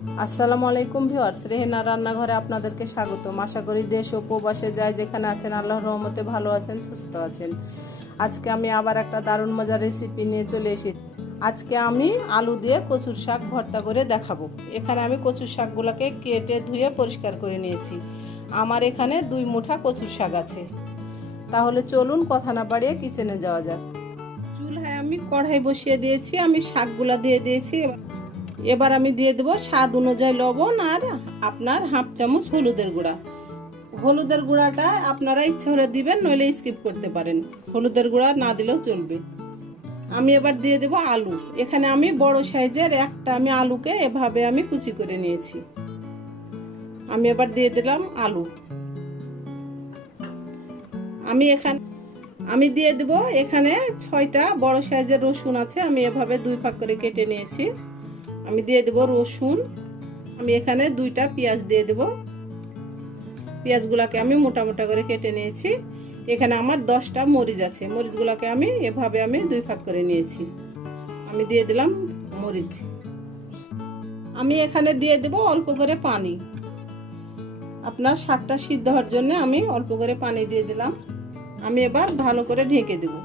আসসালামু আলাইকুম ভিউয়ার্স, রেহেনা রান্নাঘরে আপনাদেরকে স্বাগতম। আশা করি দেশ ও প্রবাসে যায় যেখানে আছেন আল্লাহর রহমতে ভালো আছেন, সুস্থ আছেন। আজকে আমি আবার একটা দারুণ মজার রেসিপি নিয়ে চলে এসেছি। আজকে আমি আলু দিয়ে কচুর শাক ভর্তা করে দেখাবো। এখানে আমি কচুর শাকগুলোকে কেটে ধুয়ে পরিষ্কার করে নিয়েছি। আমার এখানে 2 মুঠা কচুর শাক আছে। তাহলে চলুন কথা না বাড়িয়ে কিচেনে যাওয়া যাক। চুলায় আমি কড়াই বসিয়ে দিয়েছি, আমি শাকগুলা দিয়ে দিয়েছি। এবার আমি দিয়ে দেবো স্বাদ অনুযায়ী লবণ আর আপনার হাফ চামচ হলুদের গুঁড়া। হলুদের গুঁড়াটা আপনারা ইচ্ছা হলে দিবেন, নইলে স্কিপ করতে পারেন। হলুদের গুঁড়া না দিলেও চলবে। আমি এবার দিয়ে দেবো আলু। এখানে আমি বড় সাইজের একটা আমি আলুকে এভাবে আমি কুচি করে নিয়েছি। আমি এবার দিয়ে দিলাম আলু। আমি দিয়ে দেবো এখানে 6টা বড় সাইজের রসুন আছে, আমি এভাবে 2 ভাগ করে কেটে নিয়েছি। আমি দিয়ে দেব রসুন। আমি এখানে 2টা পেঁয়াজ দিয়ে দেব। পেঁয়াজগুলোকে আমি মোটা মোটা করে কেটে নিয়েছি। এখানে আমার 10টা মরিচ আছে, মরিচগুলোকে আমি এভাবে 2 ভাগ করে নিয়েছি। আমি দিয়ে দিলাম মরিচ। আমি এখানে দিয়ে দেব অল্প করে পানি। আপনার শাকটা সিদ্ধ হওয়ার জন্য আমি অল্প করে পানি দিয়ে দিলাম। আমি এবার ভালো করে ঢেকে দেব।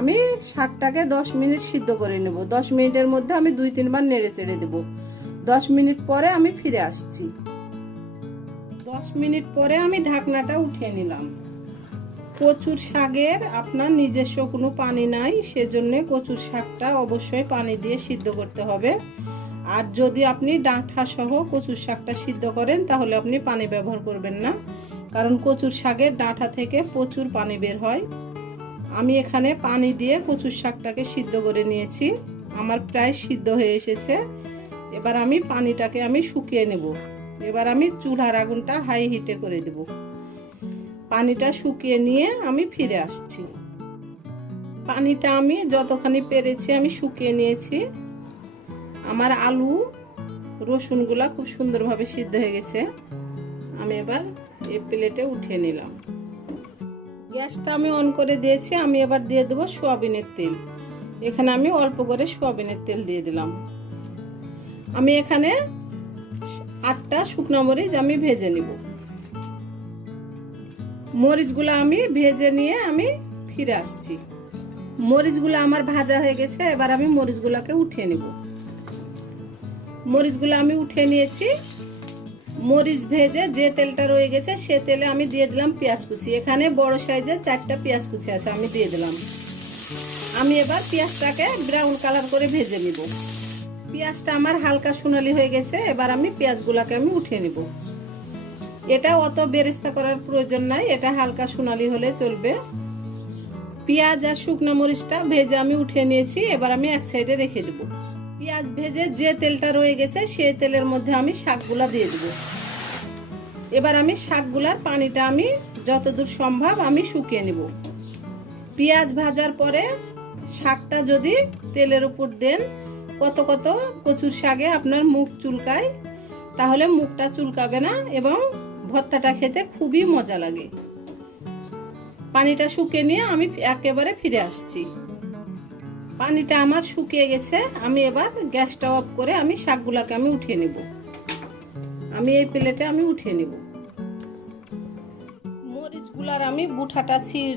আমি শাকটাকে 10 মিনিট সিদ্ধ করে নেব। 10 মিনিটের মধ্যে আমি 2-3 বার নেড়ে চেড়ে দেব। 10 মিনিট পরে আমি ফিরে আসছি। 10 মিনিট পরে আমি ঢাকনাটা উঠিয়ে নিলাম। কচুর শাকের আপনার নিজস্ব কোনো পানি নাই, সেজন্য কচুর শাকটা অবশ্যই পানি দিয়ে সিদ্ধ করতে হবে। আর যদি আপনি ডাঁটা সহ কচুর শাকটা সিদ্ধ করেন তাহলে আপনি পানি ব্যবহার করবেন না, কারণ কচুর শাকের ডাঁটা থেকে প্রচুর পানি বের হয়। আমি এখানে পানি দিয়ে কচুর শাকটাকে সিদ্ধ করে নিয়েছি। আমার প্রায় সিদ্ধ হয়ে এসেছে। এবার আমি পানিটাকে শুকিয়ে নেব। এবার আমি চুলার আগুনটা হাই হিটে করে দেব। পানিটা শুকিয়ে নিয়ে আমি ফিরে আসছি। পানিটা আমি যতখানি পেরেছি আমি শুকিয়ে নিয়েছি। আমার আলু রসুনগুলা খুব সুন্দরভাবে সিদ্ধ হয়ে গেছে। আমি এবার এই প্লেটে উঠিয়ে নিলাম। গ্যাসটা আমি অন করে দিয়েছি। আমি এবার দিয়ে দেবো সয়াবিনের তেল। এখানে আমি অল্প করে সয়াবিনের তেল দিয়ে দিলাম। আমি এখানে 8টা শুকনো মরিচ আমি ভেজে নিব। মরিচগুলো আমি ভেজে নিয়ে আমি ফিরে আসছি। মরিচগুলো আমার ভাজা হয়ে গেছে। এবার আমি মরিচগুলোকে উঠিয়ে নিব। মরিচগুলো আমি উঠিয়ে নিয়েছি। মরিচ ভেজে যে তেলটা রয়ে গেছে সে তেলে আমি দিয়ে দিলাম পেঁয়াজ কুচি। এখানে বড় সাইজের 4টা পেঁয়াজ কুচি আছে, আমি দিয়ে দিলাম। আমি এবার পেঁয়াজটাকে ব্রাউন কালার করে ভেজে নিব। পেঁয়াজটা আমার হালকা সোনালি হয়ে গেছে। এবার আমি পেঁয়াজগুলোকে উঠিয়ে নিব। এটা অত বেরেস্তা করার প্রয়োজন নাই, এটা হালকা সোনালি হলে চলবে। পেঁয়াজ আর শুকনো মরিচটা ভেজে আমি উঠিয়ে নিয়েছি। এবার আমি এক সাইডে রেখে দেব। পেঁয়াজ ভেজে যে তেলটা রয়ে গেছে সেই তেলের মধ্যে আমি শাকগুলা দিয়ে দেব। এবার আমি শাকগুলার পানিটা আমি যতদূর সম্ভব আমি শুকিয়ে নেব। পেঁয়াজ ভাজার পরে শাকটা যদি তেলের উপর দেন, কত কত কচুর শাকে আপনার মুখ চুলকায়, তাহলে মুখটা চুলকাবে না এবং ভর্তাটা খেতে খুবই মজা লাগে। পানিটা শুকিয়ে নিয়ে আমি একেবারে ফিরে আসছি। পানিটা আমার শুকিয়ে গেছে। আমি এবার গ্যাসটা অফ করে আমি শাকগুলাকে উঠিয়ে নেব। আমি এই প্লেটে উঠিয়ে নেব। মরিচগুলার আমি বুঠাটা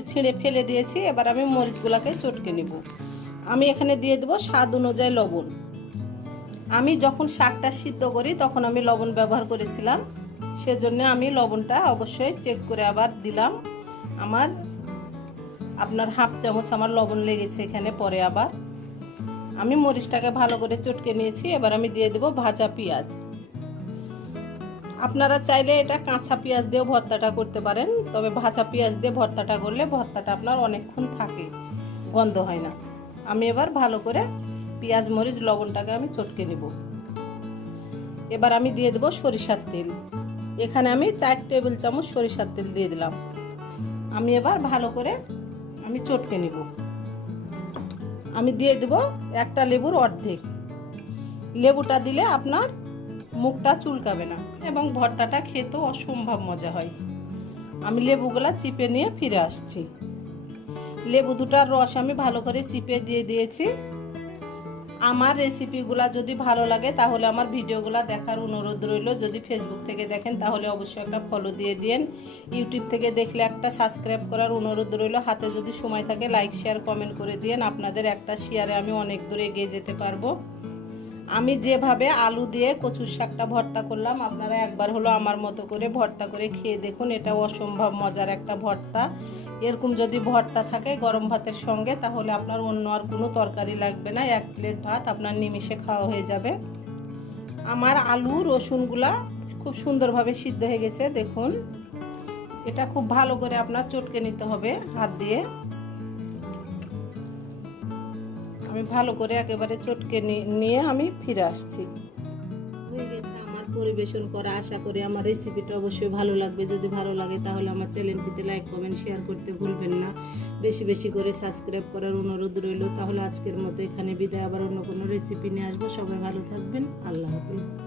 ছিঁড়ে ফেলে দিয়েছি। এবার আমি মরিচগুলাকে চটকে নেব। আমি এখানে দিয়ে দেবো স্বাদ অনুযায়ী লবণ। আমি যখন শাকটা সিদ্ধ করি তখন আমি লবণ ব্যবহার করেছিলাম, সেজন্য আমি লবণটা অবশ্যই চেক করে আবার দিলাম। আপনার হাফ চামচ আমার লবণ লেগেছে এখানে। পরে আবার আমি মরিচটাকে ভালো করে চটকে নিয়েছি। এবার আমি দিয়ে দেবো ভাজা পেঁয়াজ। আপনারা চাইলে এটা কাঁচা পেঁয়াজ দিয়েও ভর্তাটা করতে পারেন, তবে ভাজা পেঁয়াজ দিয়ে ভর্তাটা করলে ভর্তাটা আপনার অনেকক্ষণ থাকে, গন্ধ হয় না। আমি এবার ভালো করে পেঁয়াজ মরিচ লবণটাকে চটকে নেব। এবার আমি দিয়ে দেবো সরিষার তেল। এখানে আমি 4 টেবিল চামচ সরিষার তেল দিয়ে দিলাম। আমি এবার ভালো করে চটকে নেব। আমি দিয়ে দেব একটা লেবুর অর্ধেক। লেবুটা দিলে আপনার মুখটা চুলকাবে না এবং ভর্তাটা খেতেও অসম্ভব মজা হয়। আমি লেবুগুলা চিপে নিয়ে ফিরে আসছি। লেবু দুটার রস আমি ভালো করে চিপে দিয়ে দিয়েছি। আমার রেসিপিগুলো যদি ভালো লাগে তাহলে আমার ভিডিওগুলো দেখার অনুরোধ রইল। যদি ফেসবুক থেকে দেখেন তাহলে অবশ্যই একটা ফলো দিয়ে দিন। ইউটিউব থেকে দেখলে একটা সাবস্ক্রাইব করার অনুরোধ রইল। হাতে যদি সময় থাকে লাইক শেয়ার কমেন্ট করে দিন। আপনাদের একটা শেয়ারে আমি অনেক দূরে এগিয়ে যেতে পারবো। আমি যেভাবে আলু দিয়ে কচুর শাকটা ভর্তা করলাম, আপনারা একবার হলো আমার মতো করে ভর্তা করে খেয়ে দেখুন। এটা অসম্ভব মজার একটা ভর্তা। এরকম যদি ভর্তা থাকে গরম ভাতের সঙ্গে তাহলে আপনার অন্য আর কোনো তরকারি লাগবে না, এক প্লেট ভাত আপনার নিমিষে খাওয়া হয়ে যাবে। আমার আলু রসুনগুলা খুব সুন্দরভাবে সিদ্ধ হয়ে গেছে দেখুন। এটা খুব ভালো করে আপনার চটকে নিতে হবে হাত দিয়ে। আমি ভালো করে একেবারে চটকে নিয়ে আমি ফিরে আসছি। হয়ে গেছে আমার পরিবেশন করা। আশা করি আমার রেসিপিটা অবশ্যই ভালো লাগবে। যদি ভালো লাগে তাহলে আমার চ্যানেলটিতে লাইক কমেন্ট শেয়ার করতে ভুলবেন না। বেশি বেশি করে সাবস্ক্রাইব করার অনুরোধ রইল। তাহলে আজকের মতো এখানে বিদায়। আবার অন্য কোনো রেসিপি নিয়ে আসবো। সবাই ভালো থাকবেন। আল্লাহ হাফেজ।